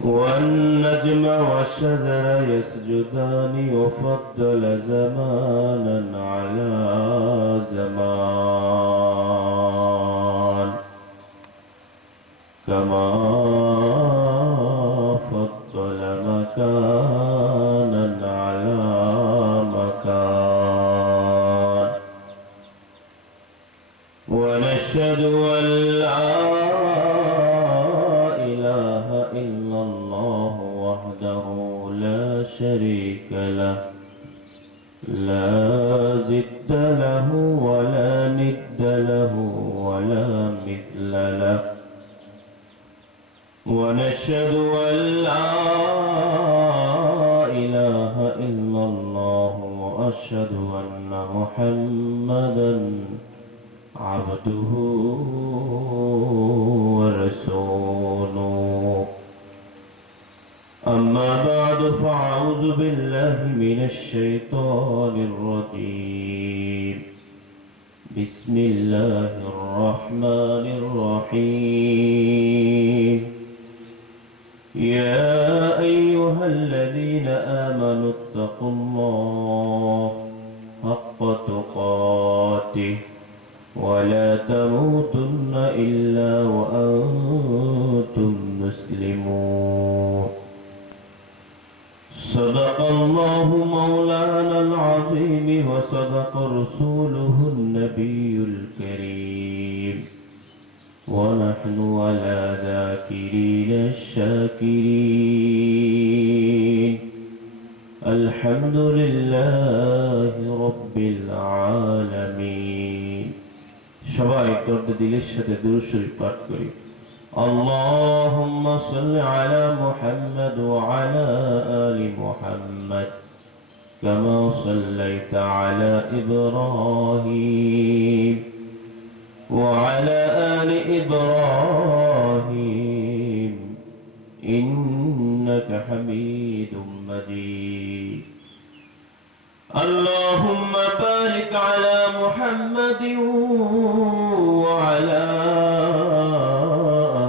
والنجم والشجر يسجدان وفضل زمانا على زمان كما فضل مكانا على مكان ونشهد أن لا إله إلا الله وحده لا شريك له لا ضد له ولا ند له ولا مثل له ونشهد أن لا إله إلا الله وأشهد أن محمدا عبده ورسوله أما بعد فأعوذ بالله من الشيطان الرجيم بسم الله الرحمن الرحيم يا أيها الذين آمنوا اتقوا الله حق تقاته ولا تموتن إلا وأنتم مسلمون صدق الله مولانا العظيم وصدق رسوله النبي الكريم ونحن على ذاكرين الشاكرين الحمد لله رب العالمين সবাই দরদ দিলের সাথে দুরূদ শরীফ পাঠ করি اللهم صل على محمد وعلى آل محمد كما صليت على إبراهيم وعلى آل إبراهيم إنك حميد مجيد اللهم بارك على محمد وعلى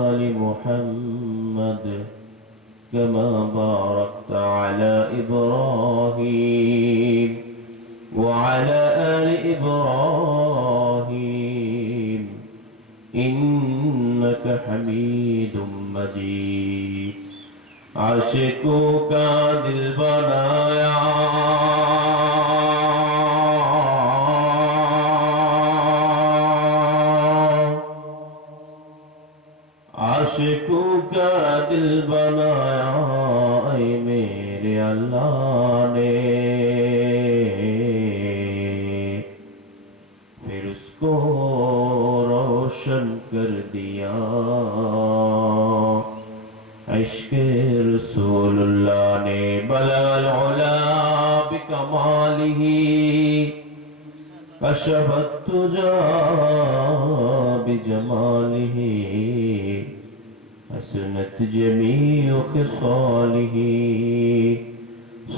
آل محمد كما باركت على إبراهيم وعلى آل إبراهيم إنك حميد مجيد عاشقوں کا دل بنایا عاشقوں کا دل بنایا اے میرے اللہ نے پھر اس کو روشن کر دیا عشق رسول اللہ نے بلغ العلا بکمالہ کشف التجا بجمالہ حسنت جمیع خصالہ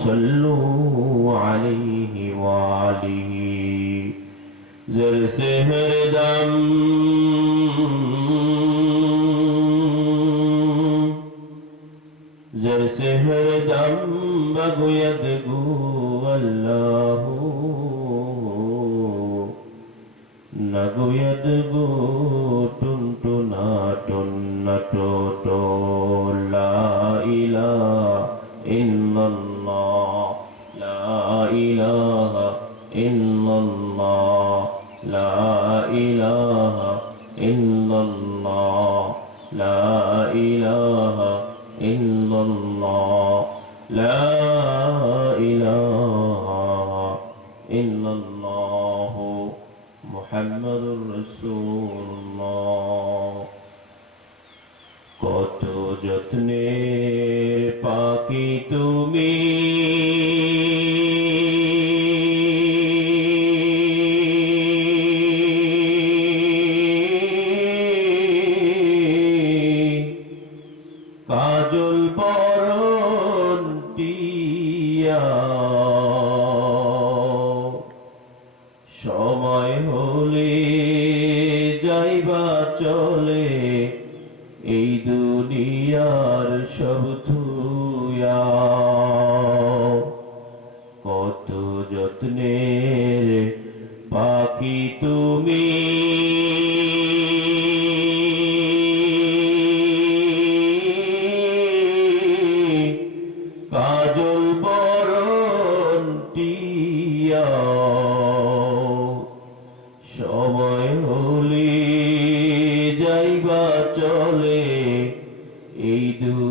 صلوا علیہ وآلہ زر سے ہر دم زر سے ہر دم بگوید گو اللہ نگوید گو ٹن ٹنا ٹن ٹو ٹو لا الہ الا اللہ لا الہ الا اللہ لا الہ الا اللہ لا الہ إلا الله لا إله إلا الله محمد رسول الله কত যত্নের পাখি তুমি কাজল বরণ টিয়া সময় হলে যাইবা চলে এই দুনিয়ার সব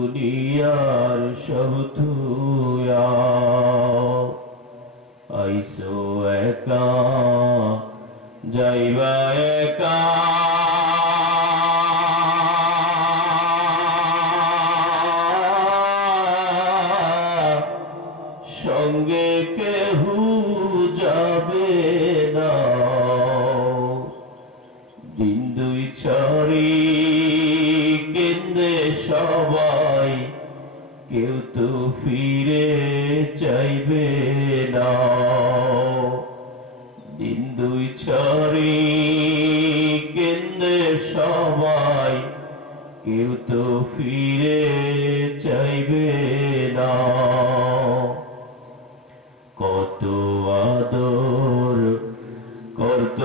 দুনিয়ার সব তুয়া আইসো একা যাইবা একা সঙ্গে কেহু যাবে না দিন দুই ছড়ি কেন্দ্রে সবাই কেউ তো ফিরে চাইবে না দিন দুই ছড়ি কেন্দ্রে সবাই কেউ তো ফিরে চাইবে না কত আদর করত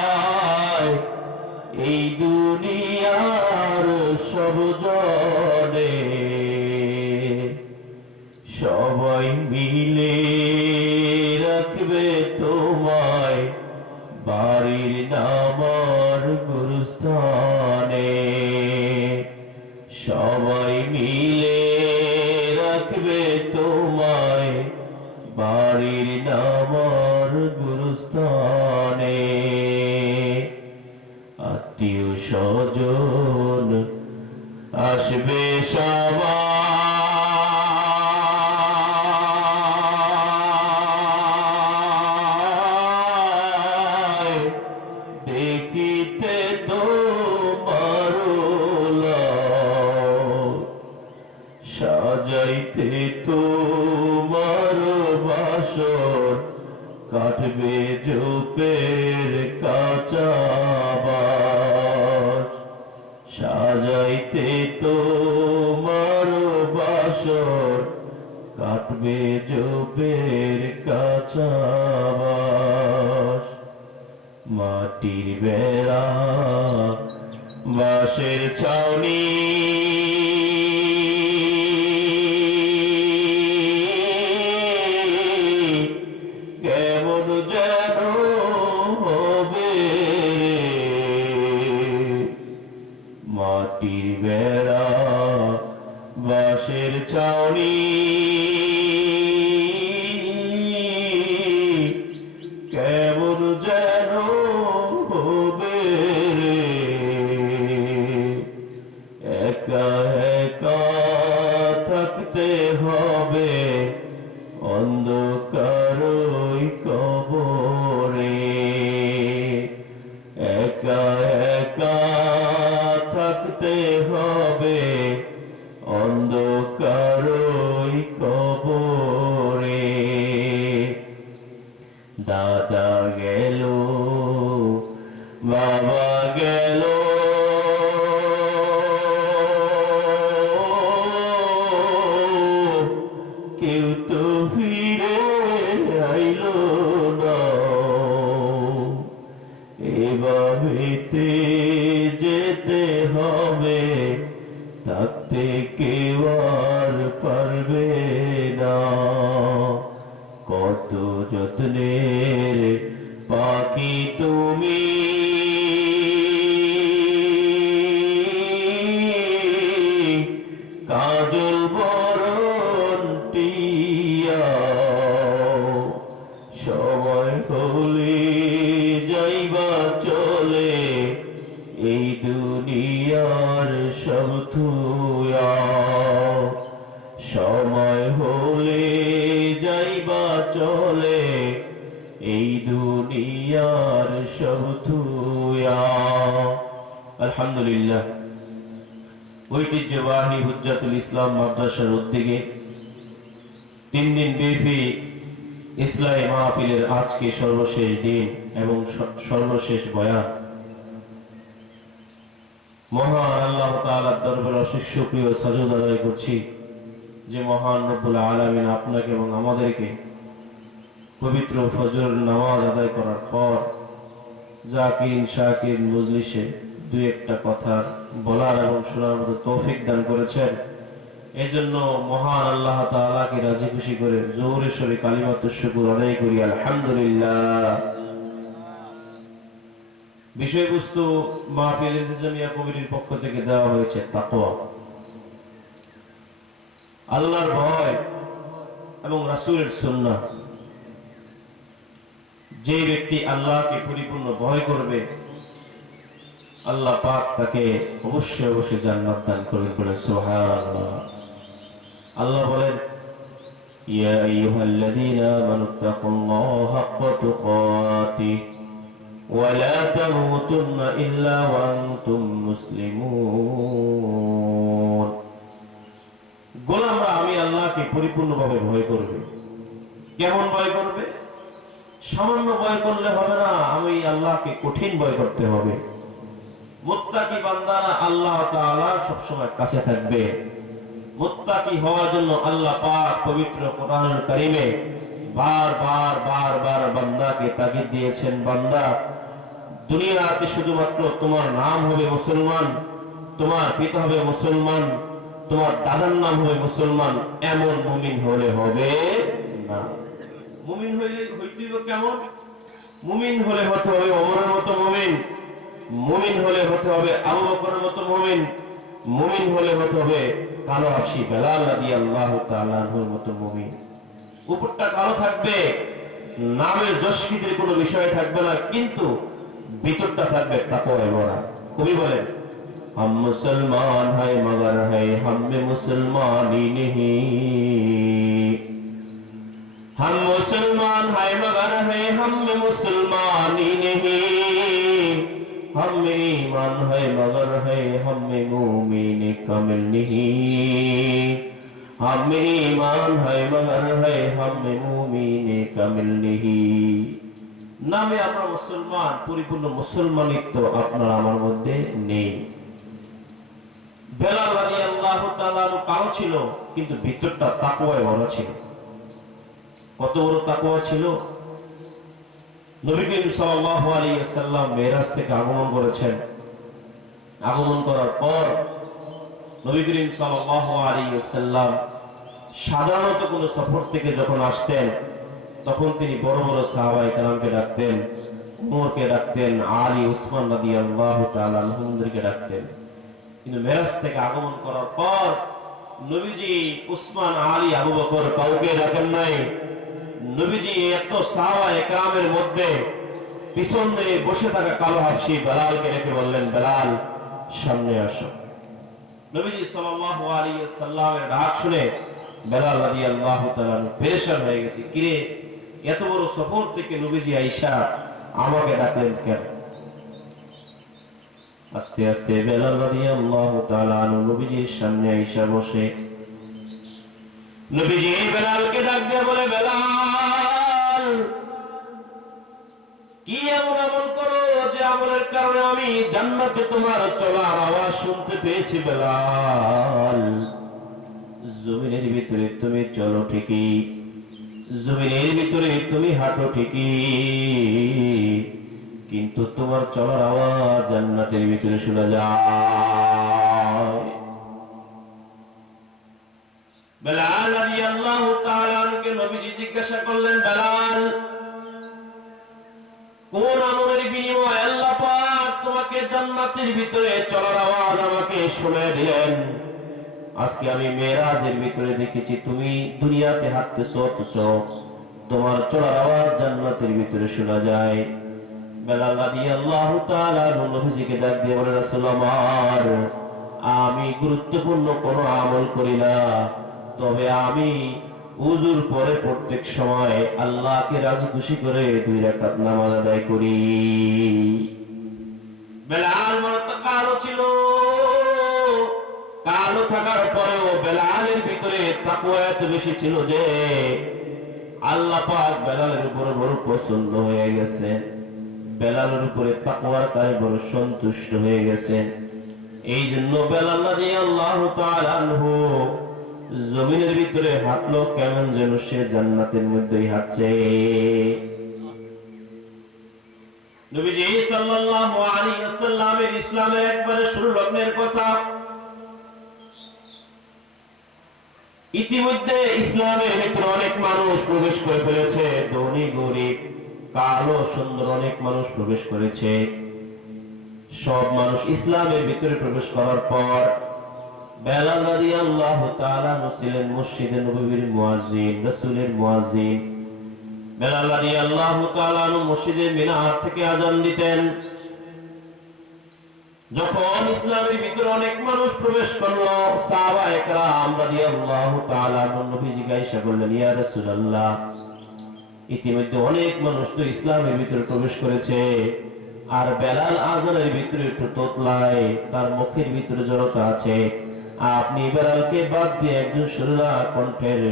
তোমায় এই দুনিয়ার সব জনে সবাই মিলে রাখবে তোমায় বাড়ির নামার গুরুস্থানে সবাই মিলে রাখবে তোমায় বাড়ির নামার গুরুস্থানে আত্মীয় স্বজন আসবে সবাই দেখিতে তোমার সাজাইতে তোমার বাসর কাটবে জোপের কাঁচা বাঁশ সাজাইতে তোমার বাসর কাটবে জোপের কাঁচা বাঁশ মাটির বেড়া বাঁশের ছাউনি কেমন যেন হবে মাটির বেড়া বাঁশের ছাউনি কেমন যেন হবে একা একা থাকতে হবে অন্ধকারই কবরে একা একা থাকতে হবে অন্ধকারই কবরে দাদা গেল বাবা গেল কেউ তো ফিরে আইল না এভাবেতে যেতে হবে থাকতে কেউ আর পারবে না কত যত্নের পাখি তুমি কাজল বরণ টিয়া সময় হলে যাইবা চলে এই দুনিয়ার সব থুয়া সময় হলে যাইবা চলে এই দুনিয়ার সব থুয়া আলহামদুলিল্লাহ ঐতিহ্যবাহী হুজ্জাতুল ইসলাম মাদ্রাসার উদ্যোগে 3 দিন ব্যাপী ইসলামী মাহফিলের আজকে সর্বশেষ দিন এবং সর্বশেষ বয়ান মহান আল্লাহ তাআলার দরবারে অশেষ শুকরিয়া ও সাজদা আদায় করছি যে মহান রব্বুল আলামিন আপনাকে এবং আমাদেরকে পবিত্র ফজর নামাজ আদায় করার পর জাকির শাকির মজলিসে দুই একটা কথা বলার এবং শোনার মতো তৌফিক দান করেছেন এজন্য মহান আল্লাহ তাআলাকে রাজি খুশি করে জোরে সোরে কালিমাতুশ শুকর আদায় করি আলহামদুলিল্লাহ বিষয়বস্তু মাহফিল ইনতিজামিয়া কমিটির পক্ষ থেকে দেওয়া হয়েছে তাকওয়া, আল্লাহর ভয় এবং রাসূলের সুন্নাহ। যে ব্যক্তি আল্লাহকে পরিপূর্ণ ভয় করবে, আল্লাহ পাক তাকে অবশ্যই অবশ্যই জান্নাত দান করবেন। বলেন সুবহানাল্লাহ। আল্লাহ বলেন, ইয়া আইয়ুহাল্লাযীনা আমানুত্তাকুল্লাহা হাক্কা তুকাতিহি ওয়া লা তামুতুন্না ইল্লা ওয়া আনতুম মুসলিমুন। গোলামরা আমি আল্লাহকে পরিপূর্ণভাবে ভয় করবে। কেমন ভয় করবে? সামান্য ভয় করলে হবে না, আমি আল্লাহকে কঠিন ভয় করতে হবে। মুত্তাকি বান্দারা আল্লাহ তাআলা সবসময় কাছে থাকবে। মুত্তাকি হওয়ার জন্য আল্লাহ পাক পবিত্র কোরআনুল কারীমে বারবার বারবার বান্দাকে তাগিদ দিয়েছেন, বান্দা দুনিয়াতে শুধুমাত্র তোমার নাম হবে মুসলমান, তোমার পিতা হবে মুসলমান, তোমার দাদার নাম হবে মুসলমান, এমন মুমিন হলে হবে না। মুমিন হইতে হবে কেমন? মুমিন হলে হতে হবে ওমরের মতো মুমিন, মুমিন হলে হতে হবে আবু বকরের মতো মুমিন, মুমিন হলে হতে হবে কালো হাবশী বেলাল রাদিয়াল্লাহু তাআলা আনহুর মতো মুমিন। উপরটা কালো থাকবে, নামের যশকিদের কোনো বিষয় থাকবে না, কিন্তু ভিতরটা থাকবে তাকওয়ায় ভরা। কবি বলেন, हम मुसलमान है मगर है हम में मुसलमानी नहीं, हम मुसलमान है मगर है हम में मुसलमानी नहीं, हम में ईमान है मगर है हम में मोमिन कामिल नहीं, हम में ईमान है मगर है हम में मोमिन कामिल नहीं। নামে আমরা মুসলমান, পরিপূর্ণ মুসলমানিত্ব আপনার আমার মধ্যে নেই। বেলাল রাদিয়াল্লাহু তাআলা কালো ছিল, কিন্তু ভিতরটা তাকওয়ায় ভরা ছিল। কত বড় তাকওয়া ছিল! নবী করিম সাল্লাল্লাহু আলাইহি ওয়াসাল্লাম মেরাজ থেকে আগমন করেছেন। আগমন করার পর নবী করিম সাল্লাল্লাহু আলাইহি ওয়াসাল্লাম সাধারণত কোন সফর থেকে যখন আসতেন, তখন তিনি বড় বড় সাহাবায়ে কেরামকে ডাকতেন, ওমরকে ডাকতেন, আলী উসমান রাদিয়াল্লাহু তাআলা আনহুমদেরকে ডাকতেন। কিন্তু মেরাজ থেকে আগমন করার পর নবীজি উসমান, আলী, আবু বকর কাউকে ডাকেন নাই। নবীজি এত সাহাবায়ে কেরামের মধ্যে পিছনে বসে থাকা কালো হাবশী বেলালকে ডেকে বললেন, বেলাল সামনে আসো। নবীজি সাল্লাল্লাহু আলাইহি ওয়াসাল্লামের ডাক শুনে বেলাল রাদিয়াল্লাহু তাআলা পেরেশান হয়ে গেছে, কিরে এত বড় সফর থেকে নবীজি আয়েশা আমাকে ডাকলেন কেন? আস্তে আস্তে বেলাল রাদিয়াল্লাহু তাআলা নবীজির সামনে আয়েশা বসে। নবীজি বেলালকে ডাক দিয়ে বলে, বেলাল কি এমন আমল করো যে আমলের কারণে আমি জান্নাতে তোমার চলার আওয়াজ শুনতে পেয়েছি? বেলাল, জমিনের ভিতরে তুমি চলো ঠিকই, জমিনের ভিতরে তুমি হাঁটো ঠিকই, কিন্তু তোমার চলার আওয়াজ জান্নাতের ভিতরে শোনা যায়। বেলাল রাদিয়াল্লাহু তাআলা আনহুকে নবীজি জিজ্ঞাসা করলেন, বেলাল কোন আমলের বিনিময়ে আল্লাহ পাক তোমাকে জান্নাতের ভিতরে চলার আওয়াজ আমাকে শুনিয়ে দিলেন? আজকে আমি মেরাজের ভিতরে দেখেছি তুমি দুনিয়াতে হাঁটতেছো, অথচ তোমার চলার আওয়াজ জান্নাতের ভিতরে শোনা যায়। বেলাল রাদিয়াল্লাহু তাআলা নবীজিকে ডাক দিয়ে বলে, রাসূল আমার, আমি গুরুত্বপূর্ণ কোনো আমল করি না, তবে আমি উযুর পরে প্রত্যেক সময় আল্লাহকে রাজি খুশি করে 2 রাকাত নামাজ আদায় করি। বেলাল মত কালো ছিল, কালো থাকার পরেও বেলালের ভিতরে তাকওয়া এত বেশি ছিল যে আল্লাহ পাক বেলালের উপর বড় পছন্দ হয়ে গেছে, বেলালের উপরে তাকওয়ার কারণে বড় সন্তুষ্ট হয়ে গেছে। এই জন্য বেলাল রাদিয়াল্লাহু তাআলা আনহু জমিনের ভিতরে হাঁটলো কেমন যেন সে জান্নাতের মধ্যেই হাঁটছে। নবীজি সাল্লাল্লাহু আলাইহি ওয়াসাল্লামের ইসলামের একবারে শুরু লগ্নের কথা। ইতিমধ্যে ইসলামের ভিতরে অনেক মানুষ প্রবেশ করে ফেলেছে, ধনী গরিব কালো সুন্দর অনেক মানুষ প্রবেশ করেছে। সব মানুষ ইসলামের ভিতরে প্রবেশ করার পর বেলাল রাদিয়াল্লাহু তাআলা ছিলেন মসজিদে নববীর মুয়াজ্জিন, রাসূলের মুয়াজ্জিন। বেলাল রাদিয়াল্লাহু তাআলা মসজিদে মিনার থেকে আযান দিতেন। যখন ইসলামের ভিতরে অনেক মানুষ প্রবেশ করলো, সাহাবায়ে কেরাম রাদিয়াল্লাহু তাআলা নবীজিকে এসে বললেন, ইয়া রাসূলুল্লাহ, ইতিমধ্যে অনেক মানুষ তো ইসলামের ভিতরে প্রবেশ করেছে, আর বেলাল আযানের ভিতরে একটু তোতলায়, তার মুখের ভিতরে জড়তা আছে, আপনি বেলালকে বাদ দিয়ে একজন সুরলা কণ্ঠের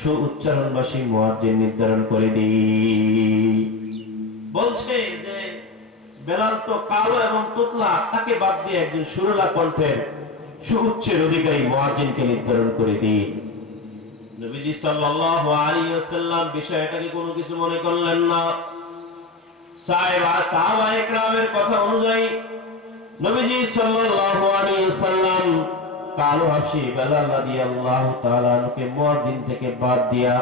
সুউচ্চারণবাসী মুয়াজ্জিন নির্ধারণ করে দিন। বলছে যে বেলাল তো কালো এবং তোতলা, তাকে বাদ দিয়ে একজন সুরলা কণ্ঠের সুউচ্চের অধিকারী মুয়াজ্জিনকে নির্ধারণ করে দিন। নবীজি সাল্লাল্লাহু আলাইহি ওয়াসাল্লাম বিষয়টাকে কোনো কিছু মনে করলেন না। সাহাবায়ে কেরামের কথা অনুযায়ী নবীজি সাল্লাল্লাহু আলাইহি ওয়াসাল্লাম কালো হাবশী বেলাল রাদিয়াল্লাহু তাআলা কে মুয়াজ্জিন থেকে বাদ দিয়া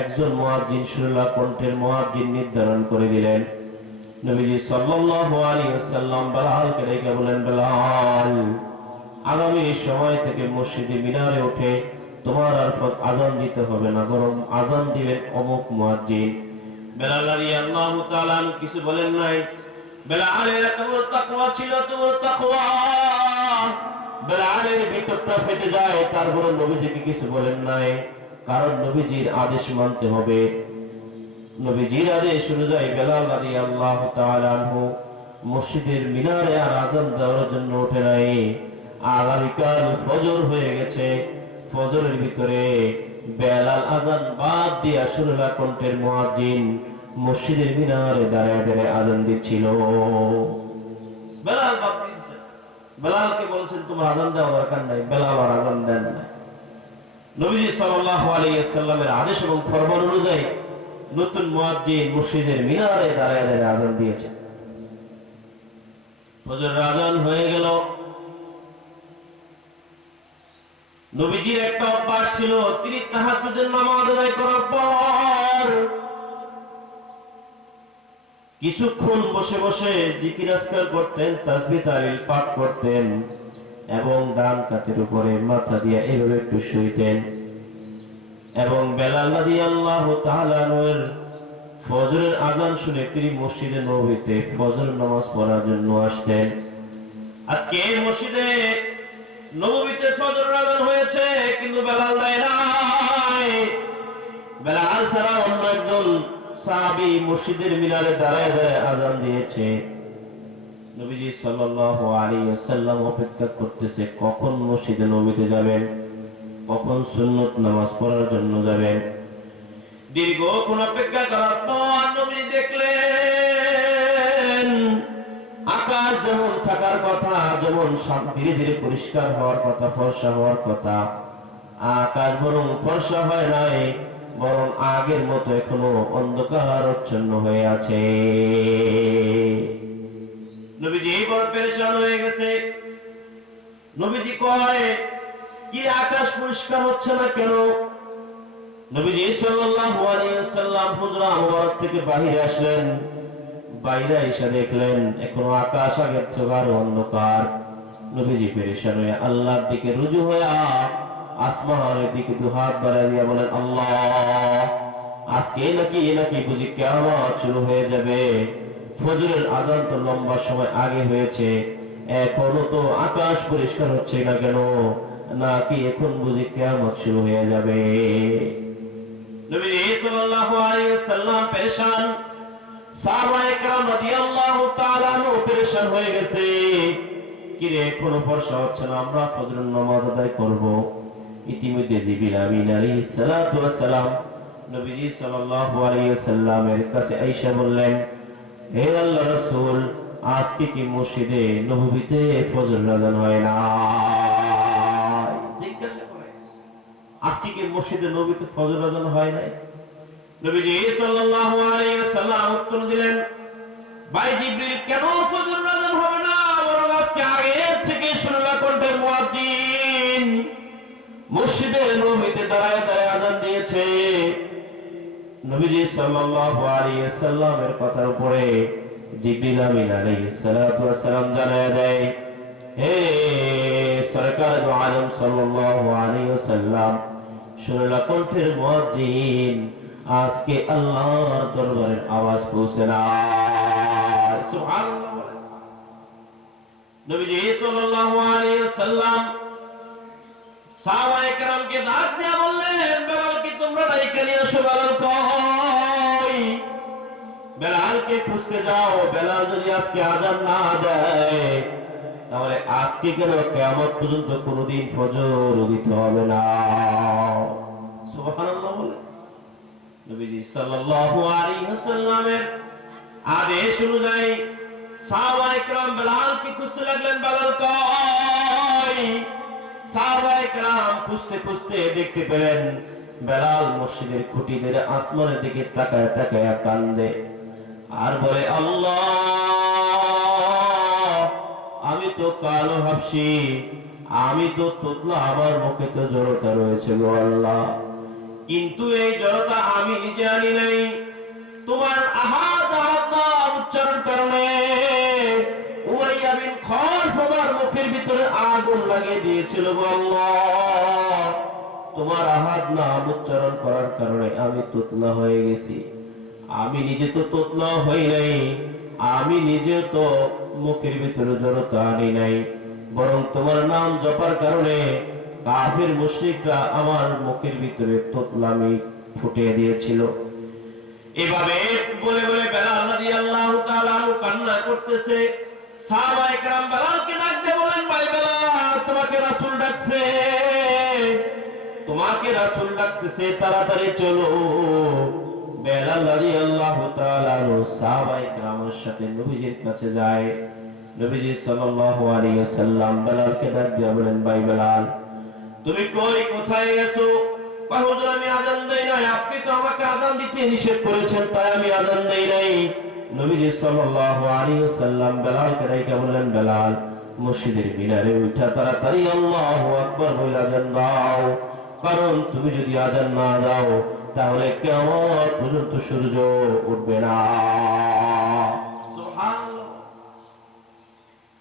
একজন মুয়াজ্জিন সুরলা কণ্ঠের মুয়াজ্জিন নির্ধারণ করে দিলেন। নবীজি সাল্লাল্লাহু আলাইহি ওয়াসাল্লাম বেলালকে ডেকে বলেন, বেলাল, আগামী সময় থেকে মসজিদে মিনারে উঠে তোমার আর আযান দিতে হবে না, বরং আযান দিবেন অমুক মুয়াজ্জিন। বেলাল রাদিয়াল্লাহু তাআলা কিছু বলেন নাই। বেলালের এত বড় তাকওয়া ছিল, এত বড় তাকওয়া, বেলালের ভিতরটা ফেটে যায়, তারপর নবীজিকে কিছু বলেন নাই। কারণ নবীজির আদেশ মানতে হবে। নবীজির আদেশ অনুযায়ী বেলাল রাদিয়াল্লাহু তাআলা মসজিদের মিনারে আর আযান দেওয়ার জন্য ওঠে নাই। আগামীকাল ফজর হয়ে গেছে, ফজরের ভিতরে বেলাল আযান বাদ দিয়ে সুরলা কণ্ঠের মুয়াজ্জিন মসজিদের মিনারে দাঁড়ায় দাঁড়ায় আযান দিচ্ছিল। বেলাল বাদ দিয়েছে। বেলালকে বলেছেন তোমার আযান দেওয়ার দরকার নাই, বেলাল আর আযান দেন না। নবীজি সাল্লাল্লাহু আলাইহি ওয়াসাল্লামের আদেশ এবং ফরমান অনুযায়ী নতুন মুয়াজ্জিন মসজিদের মিনারে দাঁড়ায় দাঁড়ায় আযান দিয়েছে। ফজরের আযান হয়ে গেল। নবীজির একটা অভ্যাস ছিল, তিনি তাহাজ্জুদের নামাজ আদায় করার পর কিছুক্ষণ বসে বসে জিকির আজকার করতেন, তাসবিহ তাহলিল পাঠ করতেন এবং ডান কাতের উপরে মাথা দিয়ে এভাবে একটু শুইতেন। এবং বেলাল রাদিয়াল্লাহু তাআলা এর ফজরের আযান শুনে তিনি মসজিদে নববীতে ফজর নামাজ পড়ার জন্য আসতেন। আজকে মসজিদে নববীতে ফজর আযান হয়েছে, কিন্তু বেলাল দেয় নাই। বেলাল ছাড়া অন্য একজন সাহাবী মসজিদের মিনারে দাঁড়ায় দাঁড়ায় আযান দিয়েছে। নবীজি সাল্লাল্লাহু আলাইহি ওয়াসাল্লাম অপেক্ষা করতেছে কখন মসজিদে নববীতে যাবেন, কখন সুন্নত নামাজ পড়ার জন্য যাবেন। দীর্ঘক্ষণ অপেক্ষা করার পর নবী দেখলেন আকাশ যেমন থাকার কথা, যেমন ধীরে ধীরে পরিষ্কার হওয়ার কথা, ফর্সা হওয়ার কথা, আকাশ বরং ফর্সা হয় নাই, বরং আগের মতো এখনো অন্ধকারাচ্ছন্ন হয়ে আছে। নবীজি বড় পেরেশান হয়ে গেছে। নবীজি কয়, কি আকাশ পরিষ্কার হচ্ছে না কেন? নবীজি সাল্লাল্লাহু আলাইহি ওয়াসাল্লাম হুজরা মুবারক থেকে বাইরে আসলেন। বাইরে এসে দেখলেন এখনো আকাশ আগের চেয়ে আরো অন্ধকার। নবীজি পেরেশান হয়ে আল্লাহর দিকে রুজু হয়ে আসমানের দিকে দুহাত বাড়ায় দিয়ে বলেন, আল্লাহ, আজকে নাকি বুঝি কিয়ামত শুরু হয়ে যাবে। ফজরের আযান তো লম্বা সময় আগে হয়েছে, এখনো তো আকাশ পরিষ্কার হচ্ছে না কেন? নাকি এখন বুঝি কিয়ামত শুরু হয়ে যাবে? নবী সাল্লাল্লাহু আলাইহি ওয়াসাল্লাম পেরেশান, সাহাবায়ে কেরাম রাদিয়াল্লাহু তাআলা পেরেশান হয়ে গেছে। কি রে, এখনো ফর্সা হচ্ছে না, আমরা ফজরের নামাজ আদায় করব। ইতিমধ্যে জিবরিল আমিন আলাইহিস সালাতু ওয়াস সালাম নবীজি সাল্লাল্লাহু আলাইহি ওয়াসাল্লামের কাছে আয়েশা বললেন, হে আল্লাহর রাসূল, আজকে কি মসজিদে নববীতে ফজর আযান হয় না? জিজ্ঞাসা করে, আজকে কি মসজিদে নববীতে ফজর আযান হয় নাই? নবীজি সাল্লাল্লাহু আলাইহি ওয়াসাল্লাম উত্তর দিলেন, ভাই জিবরিল, কেন ফজর আযান হবে না? বরং আজকে আগের থেকে সুরলা কণ্ঠের মুয়াজ্জিন মসজিদে নববীতে দাঁড়ায় দাঁড়ায় আযান দিয়েছে। নবীজি সাল্লাল্লাহু আলাইহি ওয়াসাল্লামের কথার উপরে জিবরিল আমিন আলাইহিস সালাতু ওয়াস সালাম জানায়া দেয়, হে সরকার দু আলম সাল্লাল্লাহু আলাইহি ওয়াসাল্লাম, শুনলা কণ্ঠের মুয়াজ্জিন, আজকে আল্লাহর দরবারের আওয়াজ পৌঁছে না। সুবহানাল্লাহ। নবীজি সাল্লাল্লাহু আলাইহি ওয়াসাল্লাম সাহাবায়ে কেরামকে ডাক দিয়ে বললেন, বেলালকে তোমরা ডাইকা নিয়ে আসো। বেলাল কই? বেলালকে খুঁজতে যাও। বেলাল যদি আজকে আযান না দেয় তাহলে আজকে কেন কিয়ামত পর্যন্ত কোনদিন ফজর উদিত হবে না। সুবহানাল্লাহ বলে নবীজি সাল্লাল্লাহু আলাইহি ওয়াসাল্লামের আদেশ অনুযায়ী সাহাবায়ে কেরাম বেলালকে খুঁজতে লাগলেন। বেলাল কই? সাহাবায়ে কেরাম খুঁজতে খুঁজতে দেখতে পেলেন বেলাল মসজিদের খুঁটি ধরে আসমানের দিকে তাকায় তাকায় কান্দে আর বলে, আল্লাহ, আমি তো কালো হাবশী, আমি তো তোতলা, আমার মুখে তো জড়তা রয়েছে গো আল্লাহ, কিন্তু এই জড়তা আমি নিজে আনি নাই, তোমার আহাদ আহাদ নাম উচ্চারণ কারণে উমাইয়া বিন খালফ আমার মুখের ভিতরে আগুন লাগিয়ে দিয়েছিল গো আল্লাহ, তোমার আহাদ নাম উচ্চারণ করার কারণে আমি তোতলা হয়ে গেছি। আমি নিজে তো তোতলা হই নাই, আমি নিজে তো মুখের ভিতরে জড়তা আনি নাই, বরং তোমার নাম জপার কারণে কাফির মুশরিকরা আমার মুখের ভিতরে তোতলামি ফুটিয়ে দিয়েছিল। এভাবে বলে বলে বেলাল রাদিয়াল্লাহু তাআলা কান্না করতেছে। সাহাবায়ে কেরাম বেলালকে ডাক দিয়ে বলেন, ভাই বেলাল, তোমাকে রাসূল ডাকছে, তোমাকে রাসূল ডাকতেছে, তাড়াতাড়ি চলো। বেলাল রাদিয়াল্লাহু তাআলা সাহাবায়ে কেরামের সাথে নবীজির কাছে যায়। নবীজি সাল্লাল্লাহু আলাইহি ওয়াসাল্লাম বেলালকে ডাক দিয়ে বলেন, ভাই বেলাল, তুমি কই, কোথায় গেছো? কয়, হুজুর, আমি আযান দেই নাই, আপনি তো আমাকে আযান দিতে নিষেধ করেছেন, তাই আমি আযান দেই নাই। নবীজি সাল্লাল্লাহু আলাইহি ওয়াসাল্লাম বেলালকে ডাইকা বললেন, বেলাল, মসজিদের মিনারে উঠা তাড়াতাড়ি আল্লাহু আকবার বলে আযান দাও, কারণ তুমি যদি আযান না দাও তাহলে কিয়ামত পর্যন্ত সূর্য উঠবে না। সুবহানাল্লাহ।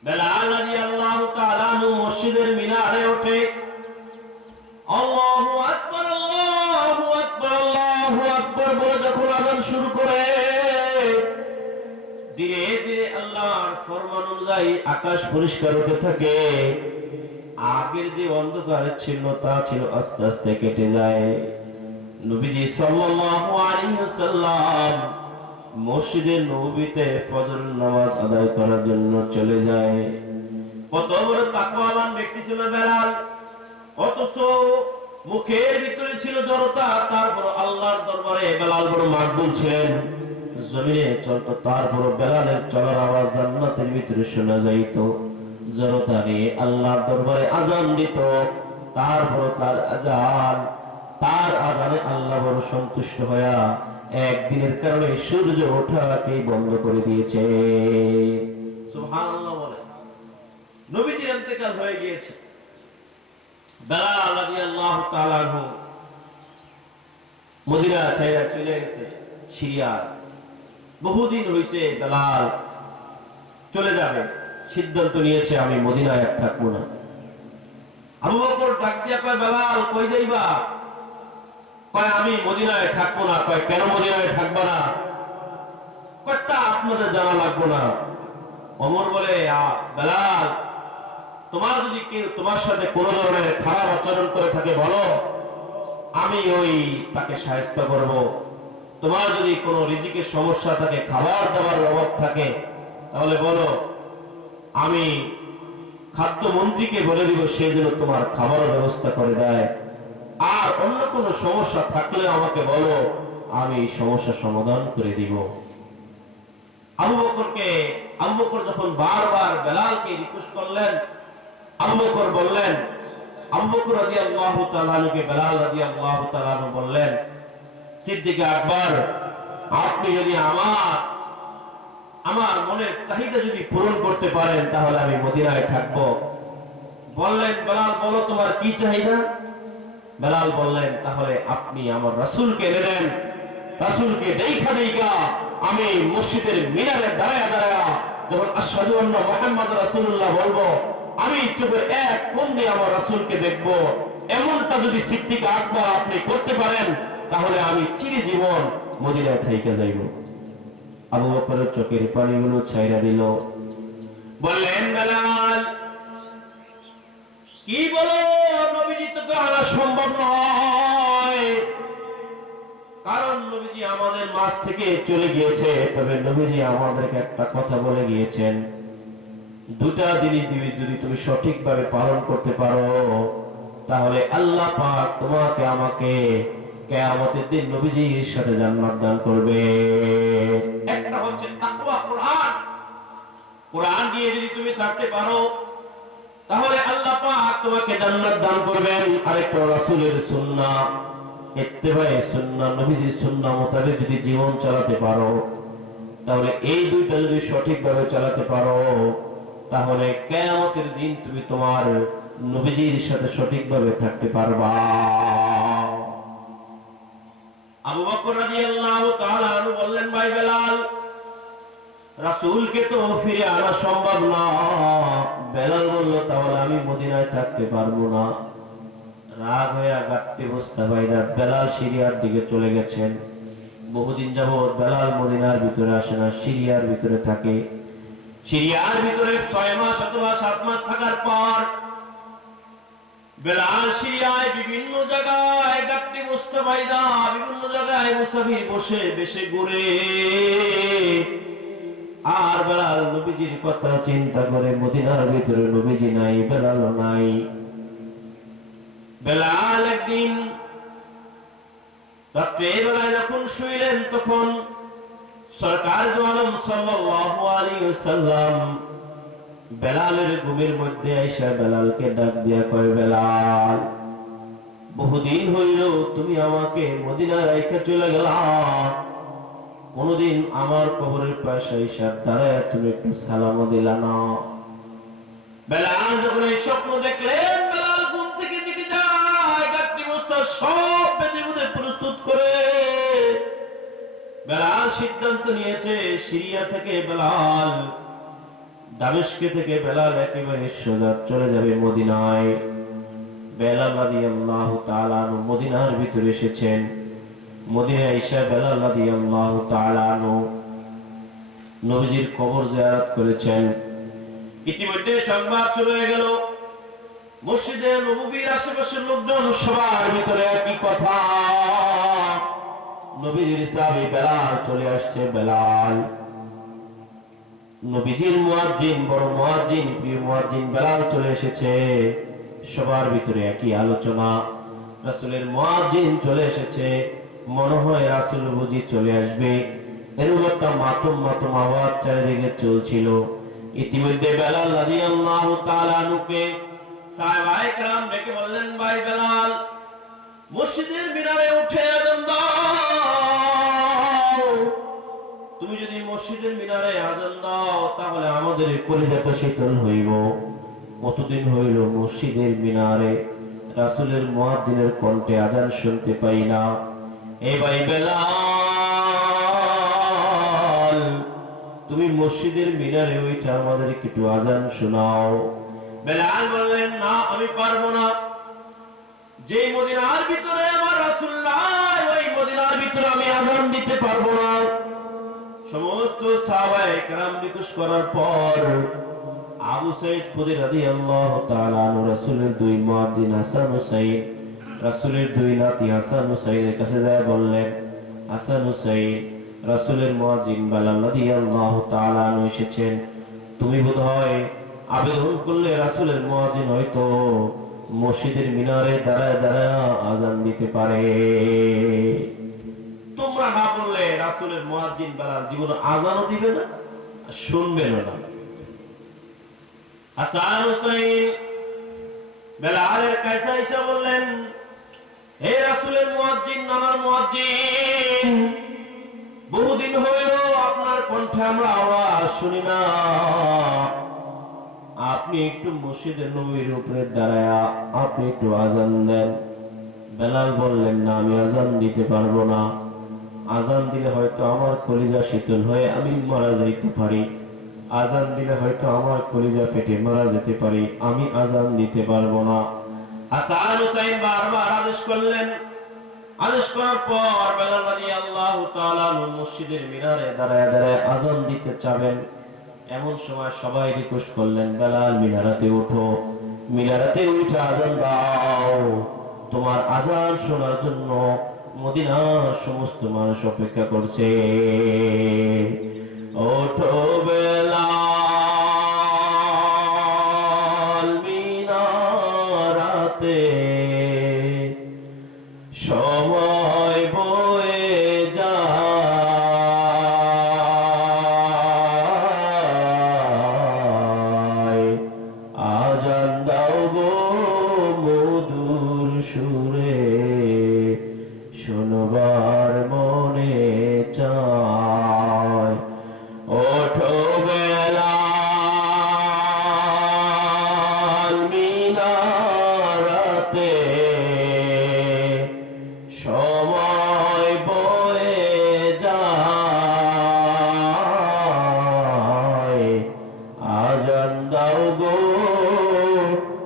বেলাল রাদিয়াল্লাহু তাআলা মসজিদের মিনারে ওঠে, আল্লাহু আকবার, আল্লাহু আকবার, আল্লাহু আকবার বলে যখন আযান শুরু করে, ধীরে ধীরে আল্লাহর ফরমান অনুযায়ী আকাশ পরিষ্কার হতে থাকে। আগের যে অন্ধকার ছিল তা ছিল আস্তে আস্তে কেটে যায়। নবীজি সাল্লাল্লাহু আলাইহি ওয়াসাল্লাম মসজিদে নববীতে ফজর নামাজ আদায় করার জন্য চলে যায়। কত বড় তাকওয়াবান ব্যক্তি ছিল বেলাল, অথচ মুখের ভিতরে ছিল জড়তা, তারপর আল্লাহর দরবারে বেলাল বড় মাকবুল ছিলেন। জমিনে চলতো, তারপর বেলালের চলার আওয়াজ জান্নাতের ভিতরে শোনা যাইত। জড়তা নিয়ে আল্লাহর দরবারে আযান দিত, তারপর তার আযানে আল্লাহ বড় সন্তুষ্ট হইয়া একদিনের কারণে সূর্য ওঠাকে বন্ধ করে দিয়েছে। সুবহানাল্লাহ বলে নবীজির ইন্তেকাল হয়ে গিয়েছে। বেলাল রাদিয়াল্লাহু তাআলা আনহু মদিনা ছেড়ে চলে গেছে সিরিয়া। বহুদিন হইছে বেলাল চলে যাবে, সিদ্ধান্ত নিয়েছে আমি মদিনায় আর থাকবো না। আবু বকর ডাক দিয়া কয়, বেলাল কই যাইবা? কয়, আমি মদিনায় থাকবো না। কয়, কেন মদিনায় থাকবা না? কয়, তা আপনাদের জানা লাগবো না। ওমর বলে, বেলাল, তোমার যদি কেউ তোমার সাথে কোনো ধরনের খারাপ আচরণ করে থাকে বলো, আমি তাকে সাহায্য করব। তোমার যদি কোনো রিজিকের সমস্যা থাকে, খাবার দাবার অভাব থাকে, তাহলে বলো, আমি খাদ্য মন্ত্রীকে বলে দিব সে যেন তোমার খাবারের ব্যবস্থা করে দেয়। আর অন্য কোনো সমস্যা থাকলে আমাকে বলো, আমি সমস্যা সমাধান করে দিব। আবু বকর যখন বারবার বেলালকে রিকোয়েস্ট করলেন, আবু বকর বললেন, আবু বকর রাদিয়াল্লাহু তাআলা আনহুকে বেলাল রাদিয়াল্লাহু তাআলা আনহু বললেন, সিদ্দিক আকবর, আপনি যদি আমার মনের চাহিদা যদি পূরণ করতে পারেন তাহলে আমি মদিনায় থাকবো। বললেন, বেলাল বলো তোমার কি চাহিদা? বেলাল বললেন, তাহলে আপনি আমার রাসূলকে এনে দেন, রাসূলকে দেখা আমি মসজিদের মিনারে দাঁড়ায়া দাঁড়ায়া যখন আশহাদু আন্না মুহাম্মাদুর রাসূলুল্লাহ বলবো, আমি চোখের এক কোণ দিয়ে আমার রাসূলকে দেখবো, এমনটা যদি সিদ্দিক আকবর আপনি করতে পারেন, তাহলে আমি চিরজীবন মদিনায় থাইকা যাইব। আবু বকরের চোখের পানিগুলো ছাইরা দিল। বললেন, বেলাল কি বলো, নবীজি তোকে আনা সম্ভব নয়, কারণ নবীজি আমাদের মাঝ থেকে চলে গিয়েছে। তবে নবীজি আমাদেরকে একটা কথা বলে গিয়েছেন, দুটা জিনিস যদি তুমি সঠিকভাবে পালন করতে পারো, তাহলে আল্লাহ পাক তোমাকে আমাকে কিয়ামতের দিন নবীজির সাথে জান্নাত দান করবে। একটা হচ্ছে তাকওয়া, কোরআন। কোরআন দিয়ে যদি তুমি থাকতে পারো, তাহলে আল্লাহ পাক তোমাকে জান্নাত দান করবেন। আরেকটা রাসূলের সুন্নাহ, ইত্তেবায়ে সুন্নাহ, নবীজির সুন্নাহ মোতাবেক যদি জীবন চালাতে পারো, তাহলে এই দুইটা যদি সঠিকভাবে চালাতে পারো, তাহলে কিয়ামতের দিন তুমি তোমার নবীজির সাথে সঠিকভাবে থাকতে পারবা। আবু বকর রাদিয়াল্লাহু তাআলা আনহু বললেন, ভাই বেলাল, রাসূলকে তো ফিরে আনা সম্ভব না। বেলাল বলল, তাহলে আমি মদিনায় থাকতে পারবো না। রাগ হয়ে গাট্টি বস্তা বাইরা বেলাল সিরিয়ার দিকে চলে গেছেন। বহুদিন যাবত বেলাল মদিনার ভিতরে আসে না, সিরিয়ার ভিতরে থাকে। সিরিয়ার ভিতরে 6 মাস অথবা 7 মাস থাকার পর বেলাল সিরিয়ায় বিভিন্ন জায়গায় গাট্টি বস্তা বাইরা বিভিন্ন জায়গায় মুসাফির বসে বেশে ঘুরে। আর বেলাল নবীজির কথা চিন্তা করে, মদিনার ভিতরে নবীজি নাই, বেলালও নাই। বেলাল একদিন রাত্রে বেলায় যখন শুইলেন, তখন সরকার দু আলম সাল্লাল্লাহু আলাইহি ওয়াসাল্লাম বেলালের ঘুমের মধ্যে আইসা বেলালকে ডাক দিয়া কয়, বেলাল, বহুদিন হইল তুমি আমাকে মদিনায় রাইখা চলে গেলা, কোনদিন আমার কবরের পাশে আইসা দাঁড়ায় তুমি একটু সালামও দিলা না। বেলাল যখন এই স্বপ্ন দেখলেন, বেলাল ঘুম থেকে জেগে যায়, গাট্টি বস্তা সব বেঁধে বুঝে প্রস্তুত করে বেলাল সিদ্ধান্ত নিয়েছে, সিরিয়া থেকে বেলাল, দামেস্কে থেকে বেলাল একেবারে সোজা চলে যাবে মদিনায়। বেলাল রাদিয়াল্লাহু তাআলা আনহু মদিনার ভিতরে এসেছেন। মদিনায় এসে বেলাল রাদিয়াল্লাহু তাআলা আনহু নবীজির কবর জিয়ারত করেছেন। ইতিমধ্যে সংবাদ চলে গেল, মসজিদে নববীর আশেপাশের লোকজন সবার ভিতরে একই কথা, নবীজির সাহাবী বেলাল চলে আসছে। বেলাল নবীজির মুয়াজ্জিন, বড় মুয়াজ্জিন, প্রিয় মুয়াজ্জিন বেলাল চলে এসেছে। সবার ভিতরে একই আলোচনা, রাসূলের মুয়াজ্জিন চলে এসেছে, মনে হয় রাসূল বুঝি চলে আসবে, এরকম একটা মাতম মাতম আওয়াজ চারিদিকে চলছিল। ইতিমধ্যে বেলাল রাদিয়াল্লাহু তাআলা আনহুকে সাহাবায়ে কেরাম ডেকে বললেন, ভাই বেলাল, মসজিদের মিনারে উঠে আযান দাও। তুমি যদি মসজিদের মিনারে আযান দাও, তাহলে আমাদের কলিজাটা শীতল হইব। কতদিন হইল মসজিদের মিনারে রাসূলের মুয়াজ্জিনের কণ্ঠে আযান শুনতে পাই না। এই ভাই বেলাল, তুমি মসজিদের মিনারে ওইটা আমাদের একটু আযান শোনাও। বেলাল বললেন, না, আমি পারবো না। যে মদিনার ভিতরে আমার রাসূল নাই, ওই মদিনার ভিতরে আমি আযান দিতে পারবো না। সমস্ত সাহাবায়ে কেরাম নিকুশ করার পর আবু সাঈদ খুদরি রাদিয়াল্লাহু তাআলা আনহু রাসূলের দুই মুয়াজ্জিন হাসান হুসাইন, রাসূলের দুই নাতি হাসান হুসাইনের কাছে যায় বললেন, হাসান হুসাইন, রাসূলের মুয়াজ্জিন বেলাল রাদিয়াল্লাহু তাআলা আনহু এসেছেন, তুমি বোধহয় আবেদন করলে রাসূলের মুয়াজ্জিন হয়তো মসজিদের মিনারে দাঁড়ায় দাঁড়ায় আযান দিতে পারে। তোমরা না বললে রাসূলের মুয়াজ্জিন বেলাল জীবনে আযানও দিবে না, শুনবেনও না। হাসান হুসাইন বেলালের কাছে এসে বললেন, হে রাসূলের মুয়াজ্জিন, নানার মুয়াজ্জিন, বহুদিন হইল আপনার কণ্ঠে আমরা আওয়াজ শুনি না, আপনি একটু মসজিদের নববীর উপরে দাঁড়ায় আপনি একটু আযান দেন। বেলাল বললেন, না, আমি আযান দিতে পারবো না। আজান দিলে হয়তো আমার কলিজা শীতল হয়ে আমি মারা যাইতে পারি, আজান দিলে হয়তো আমার কলিজা ফেটে মারা যেতে পারি, আমি আজান দিতে পারবো না। হাসান হুসাইন বারবার আদেশ করলেন। আদেশ করার পর বেলাল রাদিয়াল্লাহু তাআলা মসজিদের মিনারে দাঁড়ায় দাঁড়ায় আজান দিতে চাবেন। এমন সময় সবাই রিকোয়েস্ট করলেন, বেলাল মিনারাতে ওঠো, মিনারাতে উঠে আজান দাও, তোমার আজান শোনার জন্য মদিনার সমস্ত মানুষ অপেক্ষা করছে। ওঠো বেলাল মিনারাতে, সময় বয়ে যায়, আজান দাও গো মধুর সুরে, শোনবার মনে চায়। ওঠো বেলাল মিনারাতে, সময় বয়ে যায়, আজান দাও গো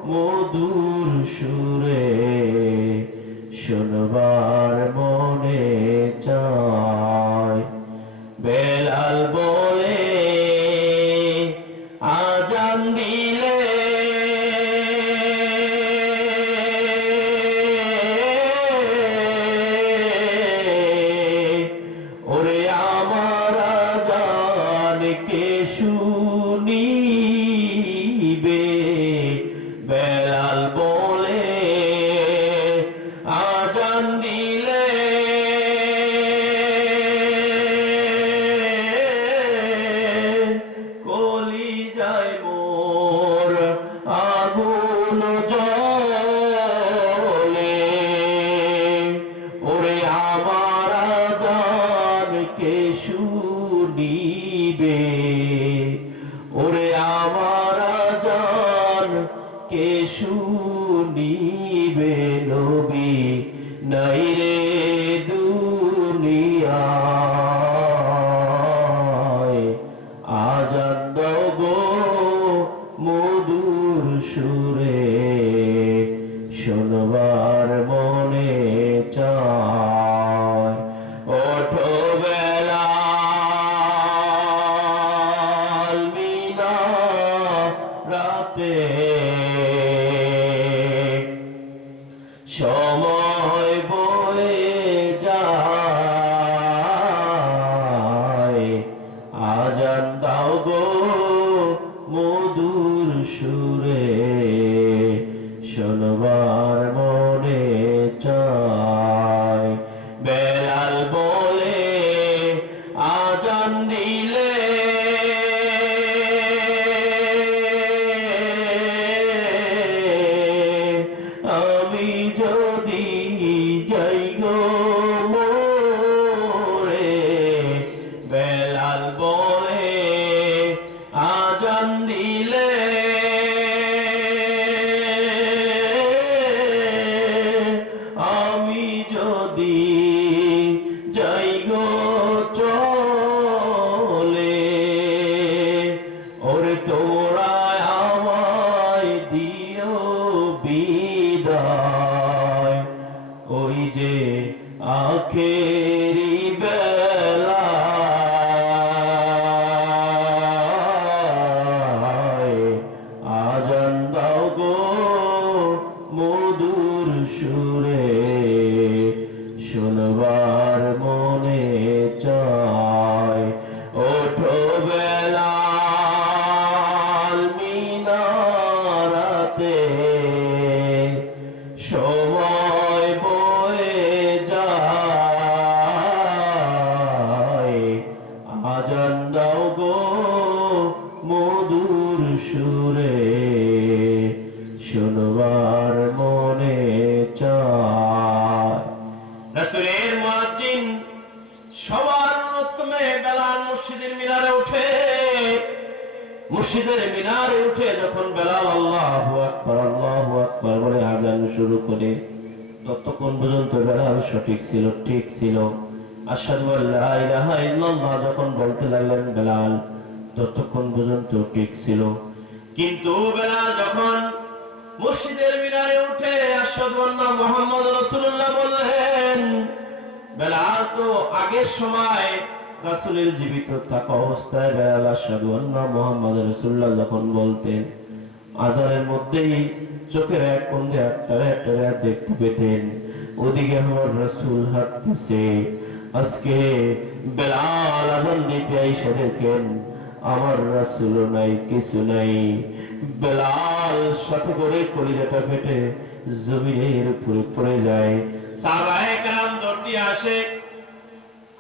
মধুর সুরে, শোনবার মনে চায়। বেলাল বলে আজান দিলে ওরে আমার আজান কে শুনিবে। বেলাল বলে আজান দিলে কলিজায় মোর আগুন জ্বলে, ওরে আমার আজান কে শুনিবে, ওরে আমার আজান কে শুনিবে। নবী নাই রে দুনিয়ায়, আজান দাও গো মধুর সুরে, শোনবার মনে চায়। ওঠো বেলাল মিনারাতে, সময় বয়ে যায়, আজান দাও গো মধুর সুরে, শোনবার মনে চায়। বেলাল বলে আজান দিলে আমি যদি যাই গো মোরে। বেলাল বলে আজান দিলে আমি যদি যাই গো চলে, ওরে তোরা আমায় দিও বিদায়। ওই যে আখেরি বেলায়, আজান দাও গো মধুর সুরে, শোনবার মনে চায়। ওঠো বেলাল মিনারাতে, সময় বয়ে যায়, আজান দাও গো মধুর সুরে, শোনবার মনে চায়। রাসূলের মুয়াজ্জিন সবার অনুরোধ ক্রমে বেলাল মসজিদের মিনারে উঠে, মসজিদের মিনারে উঠে যখন বেলাল আল্লাহু আকবার বলে আজান শুরু করে, ততক্ষণ পর্যন্ত বেলাল সঠিক ছিল, ঠিক ছিল। আশহাদু আল্লা ইলাহা ইল্লাল্লাহ যখন বলতে লাগলেন বেলাল ততক্ষণ পর্যন্ত ঠিক ছিল। কিন্তু বেলাল যখন মসজিদের মিনারে উঠে আশহাদু আন্না মুহাম্মদ রাসূলুল্লাহ বললেন, বেলাল তো আগের সময় রাসূলের জীবিত থাকা অবস্থায় বেলাল আশহাদু আন্না মুহাম্মদ রাসূলুল্লাহ যখন বলতেন, আজানের মধ্যেই চোখের এক কোণে একটা দেখতে পেতেন ওদিকে আমার রাসূল হাঁটতেছে। আজকে বেলাল আজান দিতে এসে দেখেন আমার রাসূল নাই, কিছু নাই। বেলাল সাথে করে কলিজাটা ফেটে জমিনের উপরে পড়ে যায়। সাহাবায়ে কেরাম দৌড়ে আসে,